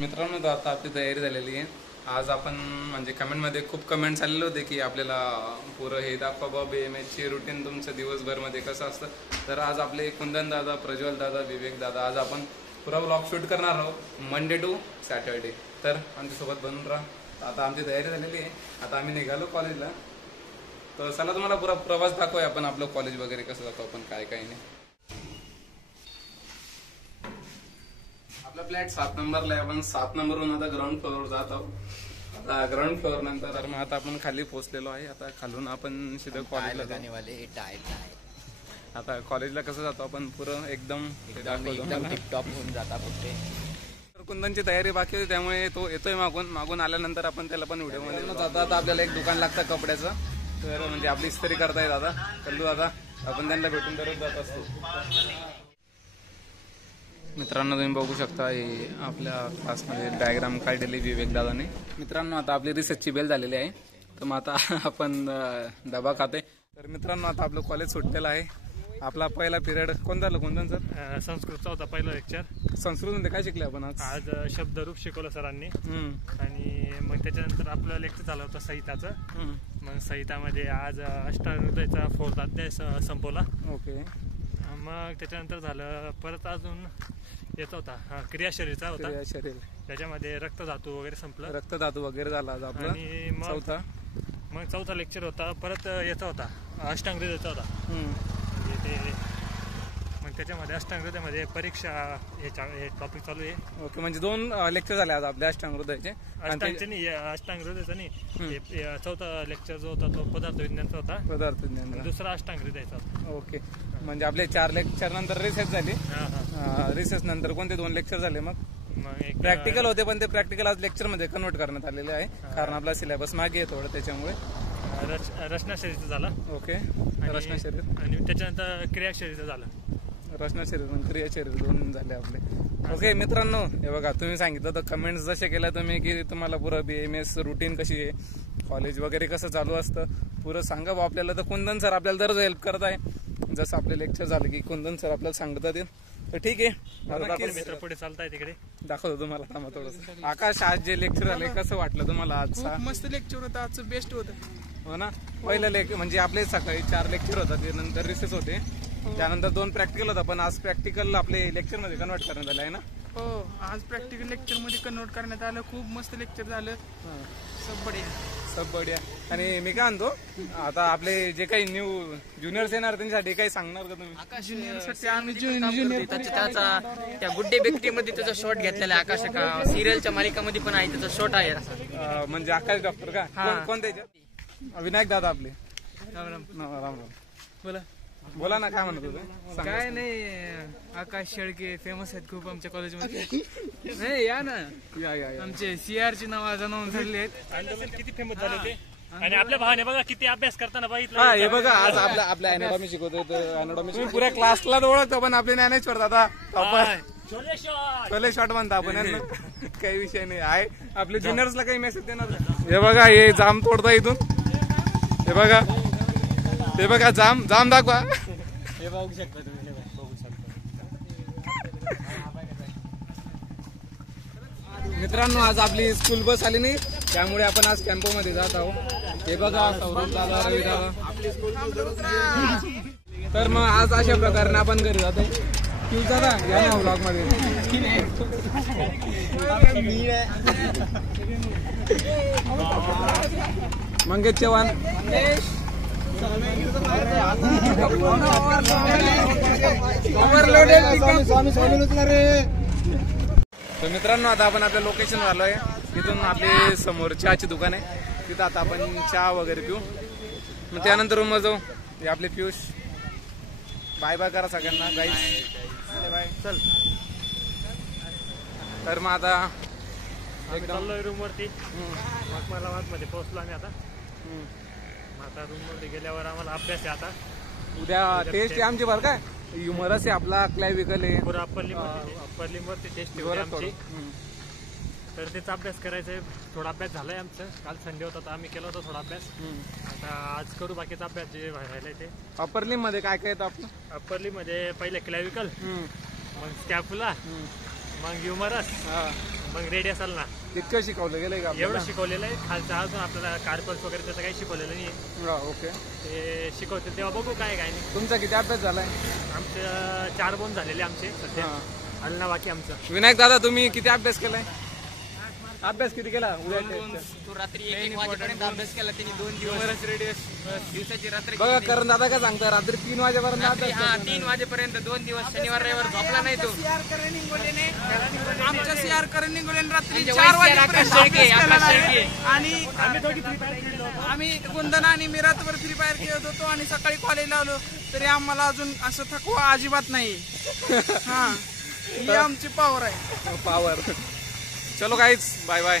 मित्रांनो, तर आता आपली तयारी झालेली आहे. आज आपण म्हणजे कमेंटमध्ये खूप कमेंट्स आलेले होते की आपल्याला पुरं हे दाखवा बाबा BMSची रुटीन तुमचं दिवसभरमध्ये कसं असतं. तर आज आपले कुंदन दादा, प्रज्वल दादा, विवेक दादा, आज आपण पुरा व्लॉग शूट करणार आहोत मंडे टू सॅटर्डे. तर आमच्यासोबत बनून राहा. आता आमची तयारी झालेली आहे. आता आम्ही निघालो कॉलेजला. तर चला तुम्हाला पुरा प्रवास दाखवूया आपण, आपलं कॉलेज वगैरे कसं जातो आपण, काय काय नाही. आपला फ्लॅट 7 नंबरला आहे. आपण 7 नंबरवरून आता ग्राउंड फ्लोअरवर जात आहोत. आता ग्राउंड फ्लोअर नंतर मग आता आपण खाली पोहोचलेलो आहे. आता खालून आपण सीधं कॉलेजला आता कॉलेजला कसं जातो आपण पुरं एकदम टिपटॉप होऊन जाता कुठे. कुंदनची तयारी बाकी होती, त्यामुळे तो येतोय मागून आल्यानंतर आपण त्याला पण व्हिडिओमध्ये जाता. आता आपल्याला एक दुकान लागतं कपड्याचं, तर म्हणजे आपली इस्त्री करता येत. आता कल्लू दादा, आपण त्यांना भेटून दररोज जात असतो. मित्रांनो, तुम्ही बघू शकता हे आपल्या क्लासमध्ये डायग्राम काढलेली विवेक दादाने. मित्रांनो, आता आपली रिसर्चची बेल झालेली आहे. तर मग आता आपण डबा खाते. तर मित्रांनो, आता आपलं कॉलेज सुटलेलं आहे. आपला पहिला पिरियड कोणता झालं? कोणता सर? संस्कृतचा होता पहिला लेक्चर. संस्कृतमध्ये काय शिकले आपण आज शब्दरूप शिकवलं सरांनी. आणि मग त्याच्यानंतर आपलं लेक्चर झालं होतं संहिताचं. मग संहितामध्ये आज अष्टांगहृदयचा 4th अध्याय संपवला. ओके. मग त्याच्यानंतर झालं परत अजून याचा होता क्रियाशरीरचा होता. शरीर त्याच्यामध्ये रक्तधातू वगैरे संपलं. रक्तधातू वगैरे झाला आज आपला. आणि मग चौथा लेक्चर होता परत याचा होता अष्टांगहृदयचा होता. म्हणजे ते मग त्याच्यामध्ये अष्टांगहृदयामध्ये परीक्षा हे टॉपिक चालू आहे. ओके, म्हणजे 2 लेक्चर झाले आज आपल्या अष्टांगहृदयाचे. अष्टांगहृदयाचा नाही, चौथा लेक्चर जो होता तो पदार्थ विज्ञानचा होता. पदार्थ विज्ञान. दुसरा अष्टांगहृदयाचा होता. ओके, म्हणजे आपले 4 लेक्चर नंतर रिसेस झाली. रिसेस नंतर कोणते 2 लेक्चर झाले? मग एक प्रॅक्टिकल होते, पण ते प्रॅक्टिकल आज लेक्चर मध्ये कन्वर्ट करण्यात आलेले आहे, कारण आपला सिलेबस मागे आहे थोडं, त्याच्यामुळे. रचना शरीरचं झालं. ओके, रचना शरीर. आणि त्याच्यानंतर क्रिया शरीरचं झालं. रचना शरीर आणि क्रिया शरीर 2 झाले आपले. ओके मित्रांनो, हे बघा, तुम्ही सांगितलं तर कमेंट्स जसे केल्या तुम्ही की तुम्हाला पुरं BMS रुटीन कशी आहे, कॉलेज वगैरे कसं चालू असतं, पुरं सांगा बा आपल्याला. तर कुंदन सर आपल्याला दररोज हेल्प करत आहे. जसं आपले लेक्चर झालं की कुंदन सर आपल्याला सांगतात. तर ठीक आहे, मित्र पुढे चालताय तिकडे दाखवतो तुम्हाला. थांबा थोडंसं. आकाश, आज जे लेक्चर झाले कसं वाटलं तुम्हाला? आज मस्त लेक्चर होतं, आजचं बेस्ट होतं. हो ना. पहिलं म्हणजे आपले सकाळी 4 लेक्चर होतात, ते नंतर रिसेस होते, त्यानंतर 2 प्रॅक्टिकल होता. पण आज प्रॅक्टिकल आपले लेक्चर मध्ये कन्वर्ट करण्यात आलं आहे ना? हो, आज प्रॅक्टिकल लेक्चर मध्ये कन्वर्ट करण्यात आलं. खूप मस्त लेक्चर झालं. सब बढिया. आणि मी काय म्हणतो, आता आपले जे काही न्यू ज्युनियर्स येणार त्यांच्यासाठी काही सांगणार का तुम्ही? ज्युनियरसाठी आम्ही ज्युनियर त्याचा त्या गुड्डे बेकरी मध्ये त्याचा शॉट घेतलेला आहे. आकाश का सिरियलच्या मालिकामध्ये पण आहे त्याचा शॉट आहे. म्हणजे आकाश डॉक्टर का? कोण त्याच्यात? विनायक दादा आपले. राम राम. राम राम. बोला ना, काय म्हणत होते? काय नाही, आकाश शेळके फेमस आहेत खूप आमच्या कॉलेजमध्ये. नाही, या ना, या. आमचे CR ची नाव आज नोंद झालेली आहेत. किती फेमस झाले ते. आणि आपल्या भावाने बघा किती अभ्यास करताना बघितलं. हे बघा, आज आपल्या अॅनाटॉमी शिकवतोय. तर अॅनाटॉमी पुऱ्या क्लासला ओळखतो, पण आपले ज्ञानेश्वर दादा छोले शॉट म्हणता आपण यांना. काही विषय नाही आहे. आपल्या ज्युनियर्सला काही मेसेज देणार? हे बघा, हे जाम तोडता इथून. हे बघा जाम दाखवा. हे बघू शकता तुम्ही, बघू शकता. मित्रांनो, आज आपली स्कूल बस आली नाही, त्यामुळे आपण आज कॅम्पो मध्ये जात आहोत. हे बघा, सौरभ दादा, रवी दादा. तर मग आज अशा प्रकारे आपण घरी जातो. क्यू दादा, या ना ब्लॉग मध्ये. मंगेश चव्हाण. तर मित्रांनो, आता आपण आपल्या लोकेशन आलोय. तिथून आपली समोर चहाची दुकान आहे, तिथं आता आपण चहा वगैरे पिऊ. मग त्यानंतर रूम जाऊ. हे आपले पियुष. बाय बाय करा सगळ्यांना. गाईस बाय. चल. तर मग आता चाललोय रूम वरती. मग मध्ये पोहोचलो आम्ही आता. आता रूम मध्ये गेल्यावर आम्हाला अभ्यास आहे. आता उद्या टेस्ट आहे आमची, बरं काय. ह्युमरस आहे आपला, क्लॅव्हिकल आहे. पुरा अप्परलिमवरती टेस्ट आहे आमची. तर त्याचा अभ्यास करायचा आहे. थोडा अभ्यास झालाय आमचा. काल संडे होता तर आम्ही केला होता थोडा अभ्यास. आता आज करू बाकीचा अभ्यास जे राहिलाय ते. अप्पर लिम मध्ये काय काय येतं आपलं? अप्पर लिम मध्ये पहिले क्लॅव्हिकल, मग स्कॅपुला, मग ह्युमरस, मग रेडी असाल ना. इतकं शिकवलं गेलंय का एवढं शिकवलेलं आहे. खालचं अजून आपल्याला कार्पल्स वगैरे त्याचं काही शिकवलेलं नाही. ओके. ते शिकवतील तेव्हा बघू काय काय नाही. तुमचा किती अभ्यास झालाय? आमचं 4 बोन झालेले आमचे सध्या. आलं ना बाकी आमचं. विनायक दादा तुम्ही किती अभ्यास केलाय? अभ्यास किती केला उद्या? तो रात्री 1 वाजेपर्यंत अभ्यास केला त्यांनी 2 दिवस. दिवसाची रात्री बघा करण दादा काय सांगता, रात्री 3 वाजेपर्यंत रात्री अभ्यास 3 वाजेपर्यंत 2 दिवस शनिवार रविवार झोपला नाही तो. आमच्या CR करण निगोलेने रात्री त्यांच्या 4 वयस्कर वाजेपर्यंत आकाश शेळके, अभ्यास केलेला आकाश आहे. शेळके. आणि आम्ही गुंदना आणि मी रात्रभर फ्री फायर खेळत होतो आणि सकाळी कॉलेजला आलो तरी आम्हाला अजून असं थकवा अजिबात नाही. हा ही आमची पॉवर आहे. पावर. चलो गाईज, बाय बाय.